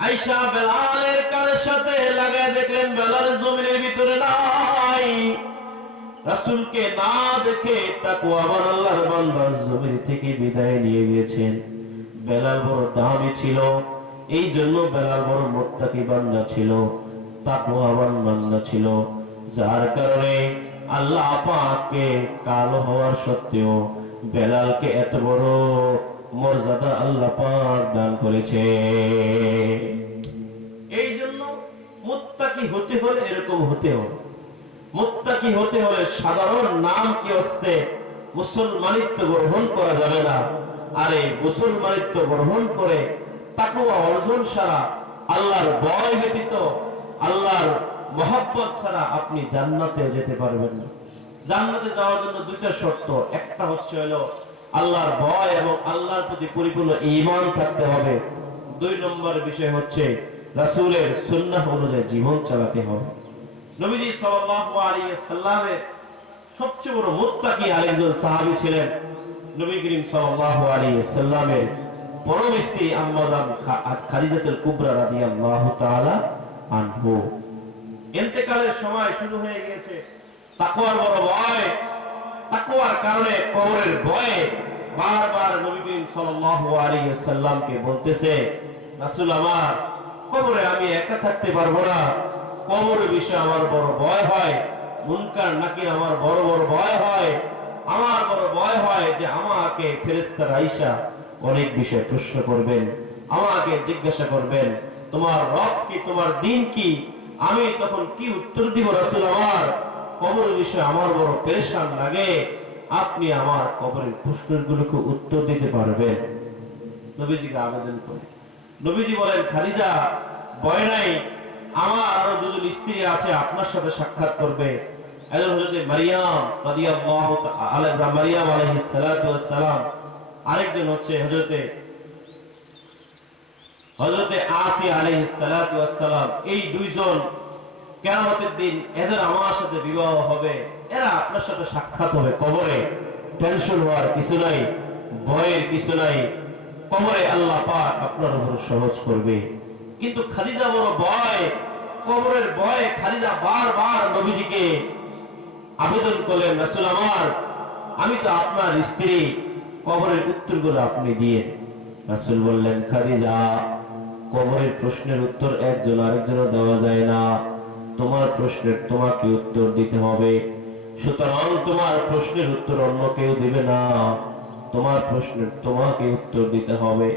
আয়েশা বেলালের কানের সাথে লাগায় দেখলেন বেলাল জমিনের ভিতরে নাই। রাসূলকে না দেখে তাকওয়াবান আল্লাহর বান্দা জমিন থেকে বিদায় নিয়ে গিয়েছেন। বেলাল বড় দামি ছিল, এই জন্য বেলাল বড় মুত্তাকি বান্দা ছিল, তাকওয়াবান বান্দা ছিল, যার কারণে আল্লাহ পাককে কালো হওয়ার সত্ত্বেও বেলালকে এত বড় মর্যাদা আল্লাহ পাক দান করেছে। এই জন্য মুত্তাকি হতে হলে এরকম হতে হবে। মুত্তাকি হতে হলে সাধারণ নাম কি হস্তে মুসলমানিত্ব গ্রহণ করা যাবে না। আর এই মুসলমানিত্ব গ্রহণ করে তাকওয়া অর্জন ছাড়া, আল্লাহর ভয় ব্যতীত, আল্লাহর মহব্বত ছাড়া আপনি জান্নাতে যেতে পারবেন না। জান্নাতে যাওয়ার জন্য দুইটা শর্ত, একটা হচ্ছে হলো আল্লাহর ভয় এবং আল্লাহর প্রতি পরিপূর্ণ ঈমান থাকতে হবে। দুই নম্বর বিষয় হচ্ছে রাসূলের সুন্নাহ অনুযায়ী জীবন চালাতে হবে। নবীজি সাল্লাল্লাহু আলাইহি সাল্লামের সবচেয়ে বড় মুত্তাকি আরেকজন সাহাবী ছিলেন নবী করিম সাল্লাল্লাহু আলাইহি সাল্লামের পরম স্ত্রী আম্মা জান খাদিজাতুল কুবরা রাদিয়াল্লাহু তাআলা আনহু। ইন্তেকালের সময় শুরু হয়ে গিয়েছে। তাকওয়ার বড় ভয়, তাকওয়ার কারণে কবরের ভয়ে বারবার নবী করিম সাল্লাল্লাহু আলাইহি সাল্লামকে বলতেছে, রাসূল আমার কবরে আমি একা থাকতে পারবো না, কবরের বিষয়ে আমার বড় ভয় হয়, মুনকার নাকির আমার বড় বড় ভয় হয়, আমার বড় ভয় হয় যে আমাকে ফেরেশতারা আইসা অনেক বিষয় প্রশ্ন করবেন, আমাকে জিজ্ঞাসা করবেন তোমার রব কি, তোমার দ্বীন কি, আমি তখন কি উত্তর দিব রাসূল আমার? কবরের বিষয়ে আমার বড় পেরেশান লাগে, আপনি আমার কবরের প্রশ্নগুলোকে উত্তর দিতে পারবেন। নবীজিকে আবেদন করে নবীজি বলেন, খাদিজা ভয় নাই, আমার আরো দুজন স্ত্রী আছে আপনার সাথে সাক্ষাৎ করবে। একজন হযরত মারিয়াম রাদিয়াল্লাহু তাআলা, মারিয়াম আলাইহিস সালাতু ওয়াস সালাম, আরেকজন হচ্ছে হযরত আসিয়া আলাইহিস সালাতু ওয়াস সালাম। এই দুইজন কিয়ামতের দিন এদের আমার সাথে বিবাহ হবে, এরা আপনার সাথে সাক্ষাৎ হবে কবরে। টেনশন হওয়ার কিছু নাই, ভয়ের কিছু নাই, কবরে আল্লাহ পাক আপনার উপর সহজ করবে। কিন্তু খাদিজা বড় ভয়, কবরের ভয়ে খাদিজা বারবার নবীজিকে আবেদন করলেন, রাসূল আমার আমি তো আপনার স্ত্রী, কবরের উত্তরগুলো আপনি দিয়ে। রাসূল বললেন, খাদিজা কবরের প্রশ্নের উত্তর একজন আরেকজনের দেওয়া যায় না, তোমার প্রশ্নের তোমাকে উত্তর দিতে হবে। সুতরাং তোমার প্রশ্নের উত্তর অন্য কেউ দিবে না, তোমার প্রশ্নের তোমাকে উত্তর দিতে হবে।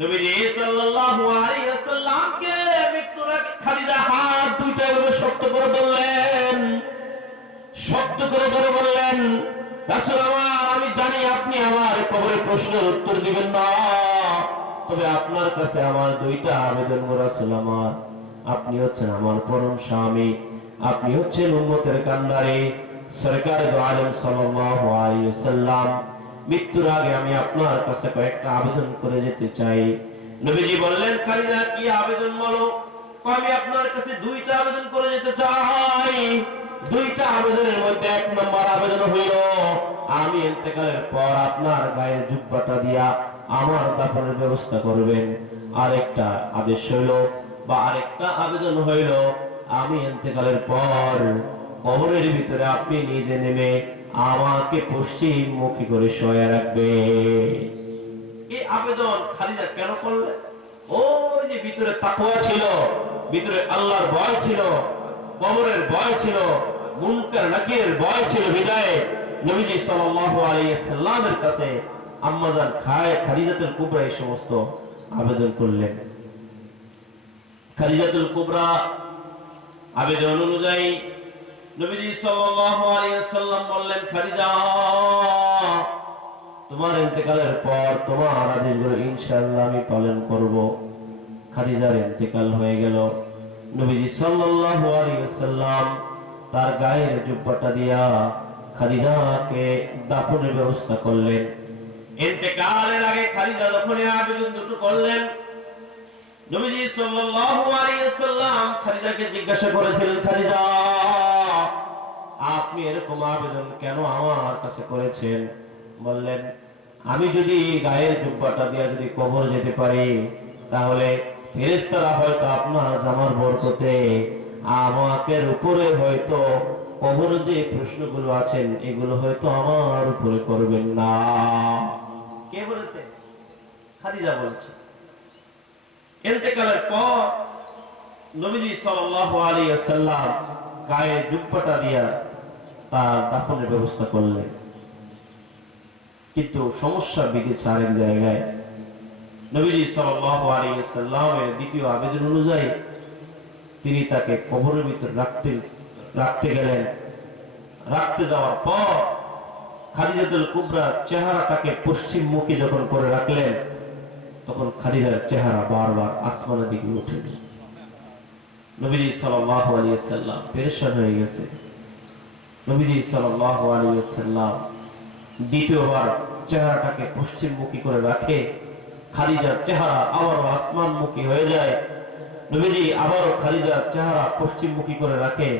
নবীজি সাল্লাল্লাহু আলাইহি ওয়াসাল্লামকে মৃত্যুর আগে খাদিজা হাত দুইটা এভাবে শক্ত করে বললেন, শক্ত করে ধরে বললেন, রাসূল আমার আমি জানি আপনি আমার কবরের প্রশ্নের উত্তর দিবেন না, তবে আপনার কাছে আমার দুইটা আবেদন। রাসূল আমার আপনি হচ্ছেন আমার পরম স্বামী, আপনি হচ্ছেন উম্মতের কান্ডারি, সরকার দো আলম সাল্লাল্লাহু আলাইহি ওয়াসাল্লাম, মৃত্যুর আগে আমি আপনার কাছে কয়েকটা আবেদন করে যেতে চাই। নবীজি বললেন, খাদিজা কি আবেদন বলো? আমি আপনার কাছে দুইটা আবেদন করে যেতে চাই। দুইটা আবেদনের মধ্যে এক নম্বর আবেদন হইল আমি ইন্তেকালের পর আপনার গায়ের জুব্বাটা দিয়া আমার দাফনের ব্যবস্থা করবেন। আরেকটা আদেশ হইল বা আরেকটা আবেদন হইল আমি ইন্তেকালের পর কবরের ভিতরে আপনি নিজে নেমে আমাকে পশ্চিম মুখী করে শোয়া রাখবে। এই আবেদন খাদিজা কেন করলেন? ওই যে ভিতরে তাকওয়া ছিল, ভিতরে আল্লাহর ভয় ছিল, কবরের ভয় ছিল, মুনকার নাকিরের ভয় ছিল, বিদায় নবীজি সাল্লাল্লাহু আলাইহি সাল্লামের কাছে আম্মা জান খাদিজাতুল কুবরা এই সমস্ত আবেদন করলেন। খাদিজাতুল কুবরা আবেদন অনুযায়ী নবীজি সাল্লাল্লাহু আলাইহি ওয়াসাল্লাম বললেন, খাদিজা, তোমার ইন্তেকালের পর তোমার আদেশগুলো ইনশাআল্লাহ আমি পালন করব। খাদিজার ইন্তেকাল হয়ে গেল। নবীজি সাল্লাল্লাহু আলাইহি ওয়াসাল্লাম তার গায়ের জুব্বাটা দিয়া খাদিজাকে দাফনের ব্যবস্থা করলেন। ইন্তেকালের আগে খাদিজা যখন আবেদন দুটো করলেন, নবীজি সাল্লাল্লাহু আলাইহি ওয়াসাল্লাম খাদিজাকে জিজ্ঞাসা করেছিলেন, খাদিজা, আপনি এরকম আবেদন কেন আমার কাছে করেছেন? বললেন, আমি যদি গায়ের জুব্বাটা দিয়ে যদি কবর যেতে পারি, তাহলে ফেরেশতারা হয়তো আপনার জামার বরকতে আমাকে উপরে হয়তো কবরে যে প্রশ্নগুলো আছেন এগুলো হয়তো আমার উপরে করবেন না। কে বলেছে? খাদিজা বলেছে। ইন্তেকালের পর নবীজি সাল্লাল্লাহু আলাইহি ওয়াসাল্লাম গায়ে জুব্বাটা দিয়া তার দাফনের ব্যবস্থা করলেন। কিন্তু সমস্যা বিগেছে আরেক জায়গায়। নবীজি সাল্লাল্লাহু আলাইহি ওয়াসাল্লামের দ্বিতীয় আবেদন অনুযায়ী তিনি তাকে কবরের ভিতর রাখতে গেলেন। রাখতে যাওয়ার পর খাদিজাতুল কুবরা চেহারাটাকে পশ্চিমমুখী যখন করে রাখলেন, তখন খাদিজার চেহারা বারবার আসমানের দিকে উঠে। নবীজি সাল্লাল্লাহু আলাইহি ওয়াসাল্লাম পেরেশান হয়ে গেছে। নবীজি সাল্লাল্লাহু আলাইহি ওয়াসাল্লাম দ্বিতীয়বার চেহারাটাকে পশ্চিমমুখী করে রাখে। খাদিজার চেহারা আবারও আসমানমুখী হয়ে যায়। নবীজি আবারও খাদিজার চেহারা পশ্চিমমুখী করে রাখে।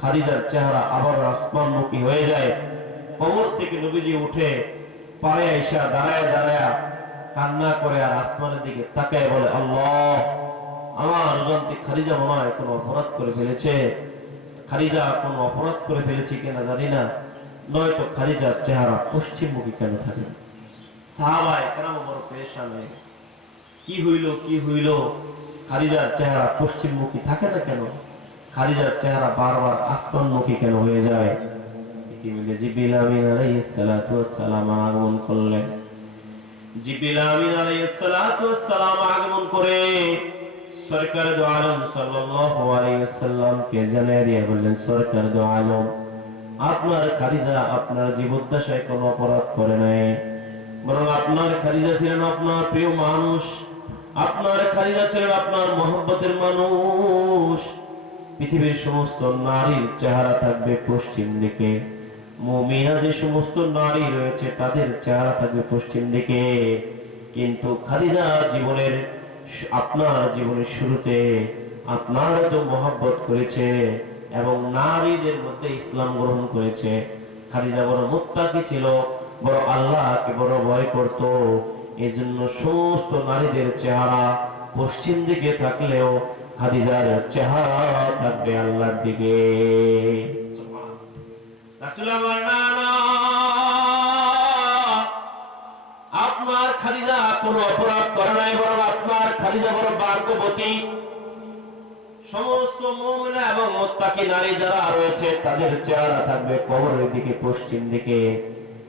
খাদিজার চেহারা আবারও আসমানমুখী হয়ে যায়। কবর থেকে নবীজি উঠে পায়ে এসে দাঁড়ায় দাঁড়ায় কান্না করে আর আসমানের দিকে তাকায় বলে, আল্লাহ, আমার অজান্তে খাদিজা মনে হয় কোনো অপরাধ করে ফেলেছে। খাদিজা কোনো অপরাধ করে ফেলেছে কিনা জানি না, নয়তো খাদিজার চেহারা পশ্চিমমুখী কেন থাকে? সাহাবায়ে কেরাম বড় পেরেশান হয়ে গেছে। কি হইল? খাদিজার চেহারা পশ্চিমমুখী থাকে না কেন? খাদিজার চেহারা বারবার আসমানমুখী কেন হয়ে যায়? ইতিমধ্যে জিবরিল আমিন আলাইহিস সালাতু ওয়াস সালাম আগমন করলেন। জিবরিল আমিন আলাইহিস সালাতু ওয়াস সালাম আগমন করে সরকার দো আলম সাল্লাল্লাহু আলাইহি ওয়াসাল্লামকে জানিয়ে দিয়ে বললেন, সরকার দো আলম, আপনার খাদিজা আপনার জীবদ্দশায় কোনো অপরাধ করে নাই, বরং আপনার খাদিজা ছিলেন আপনার প্রিয় মানুষ। আপনার খাদিজা ছিলেন আপনার মহব্বতের মানুষ। পৃথিবীর সমস্ত নারীর চেহারা থাকবে পশ্চিম দিকে, মুমিনা যে সমস্ত নারী রয়েছে তাদের চেহারা থাকবে পশ্চিম দিকে। কিন্তু খাদিজা আপনার জীবনের শুরুতে আপনার তো মহব্বত করেছে এবং নারীদের মধ্যে ইসলাম গ্রহণ করেছে। খাদিজা বড় মুত্তাকি ছিল, বড় আল্লাহকে বড় ভয় করত। এই জন্য সমস্ত নারীদের চেহারা পশ্চিম দিকে থাকলেও খাদিজার চেহারা থাকবে আল্লাহর দিকে। আপনার খাদিজা কোনো অপরাধ করে নাই, বরং আপনার খাদিজা বড় ভাগ্যবতী। সমস্ত মুমিনা এবং মুত্তাকি নারী যারা রয়েছে তাদের চেহারা থাকবে কবরের দিকে পশ্চিম দিকে,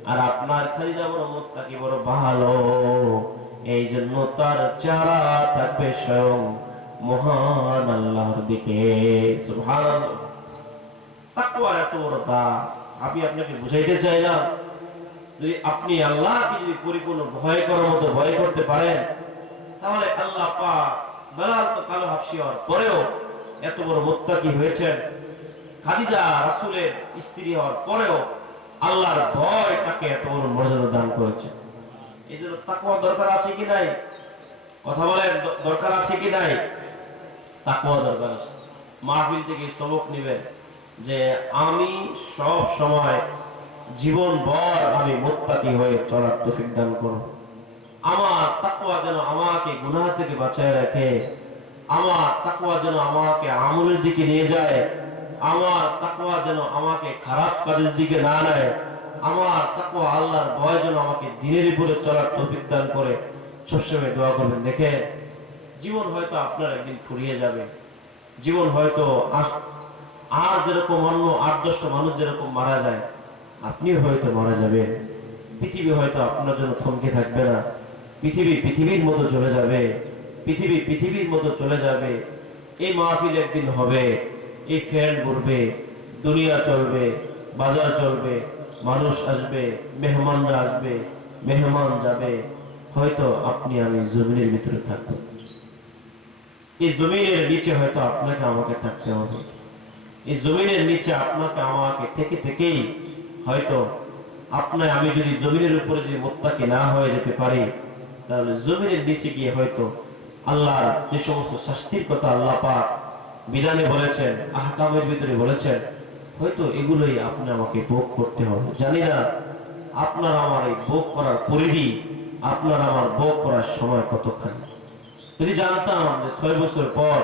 আর আপনার খাদিজা বড় মুত্তাকি, বড় ভালো। এই জন্য তার চেহারা থাকবে স্বয়ং মহান আল্লাহর দিকে। সুবহানাল্লাহ। তাকওয়া এত বড় দাম। আমি আপনাকে বুঝাইতে চাইলাম, যদি আপনি আল্লাহকে যদি পরিপূর্ণ ভয় করার মতো ভয় করতে পারেন, তাহলে আল্লাহ পাক বেলাল তো কালো হাবশী হওয়ার পরেও এত বড় মুত্তাকি হয়েছেন। খাদিজা রাসূলের স্ত্রী হওয়ার পরেও আল্লাহর ভয় তাকে এত বড় মর্যাদা দান করেছে। এই জন্য তাকওয়া দরকার আছে কি নাই? কথা বলেন, দরকার আছে কি নাই? তাকওয়া দরকার আছে। মাহফিল থেকে সবক নেবেন যে আমি সব সময় জীবন ভর আমি মুত্তাকি হয়ে চলার তৌফিক দান করুন। আমার তাকওয়া যেন আমাকে গুনাহ থেকে বাঁচায় রাখে। আমার তাকওয়া যেন আমাকে আমলের দিকে নিয়ে যায়। আমার তাকওয়া যেন আমাকে খারাপ কাজের দিকে না নেয়। আমার তাকওয়া আল্লাহর ভয় যেন আমাকে দ্বীনের উপরে চলার তৌফিক দান করে। সবসময় দোয়া করবেন। দেখেন, জীবন হয়তো আপনার একদিন ফুরিয়ে যাবে। জীবন হয়তো আর যেরকম অন্য ৮-১০টা মানুষ যেরকম মারা যায়, আপনিও হয়তো মারা যাবেন। পৃথিবী হয়তো আপনার জন্য থমকে থাকবে না। পৃথিবীর মতো চলে যাবে। পৃথিবীর মতো চলে যাবে। এই মাহফিল একদিন হবে, এই ফ্যান ঘুরবে, দুনিয়া চলবে, বাজার চলবে, মানুষ আসবে, মেহমানরা আসবে, মেহমান যাবে, হয়তো আপনি আমি জমিনের ভিতরে থাকবো। এই জমিনের নিচে হয়তো আপনাকে আমাকে থাকতে হবে। এই জমিনের নিচে আপনাকে আমাকে থেকে থেকেই হয়তো আপনার আমি যদি জমিনের উপরে যদি মুত্তাকি না হয়ে যেতে পারি, তাহলে জমিনের নিচে গিয়ে হয়তো আল্লাহর যে সমস্ত শাস্তির কথা আল্লাহ পাক বিধানে বলেছেন, আহকামের ভিতরে বলেছেন, হয়তো এগুলোই আপনি আমাকে ভোগ করতে হবে। জানি না আপনার আমার এই ভোগ করার পরিধি, আপনার আমার ভোগ করার সময় কতখানি। যদি জানতাম যে 6 বছর পর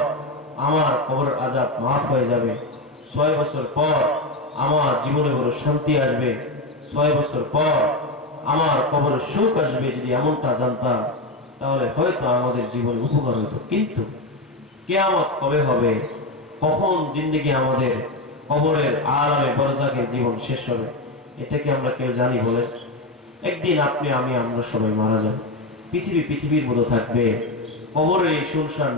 আমার কবরের আযাব মাফ হয়ে যাবে, 6 বছর পর আমার জীবনে বড় শান্তি আসবে, 6 বছর পর আমার কবরে সুখ আসবে, যদি এমনটা জানতাম, তাহলে হয়তো আমাদের জীবনে উপকার হতো। কিন্তু কিয়ামত কবে হবে, কখন জিন্দেগি আমাদের কবরের আলামে বরজাখের জীবন শেষ হবে, এটা কি আমরা কেউ জানি বলে? একদিন আপনি আমি আমরা সবাই মারা যাব। পৃথিবীর মতো থাকবে, কবরের এই শুনশান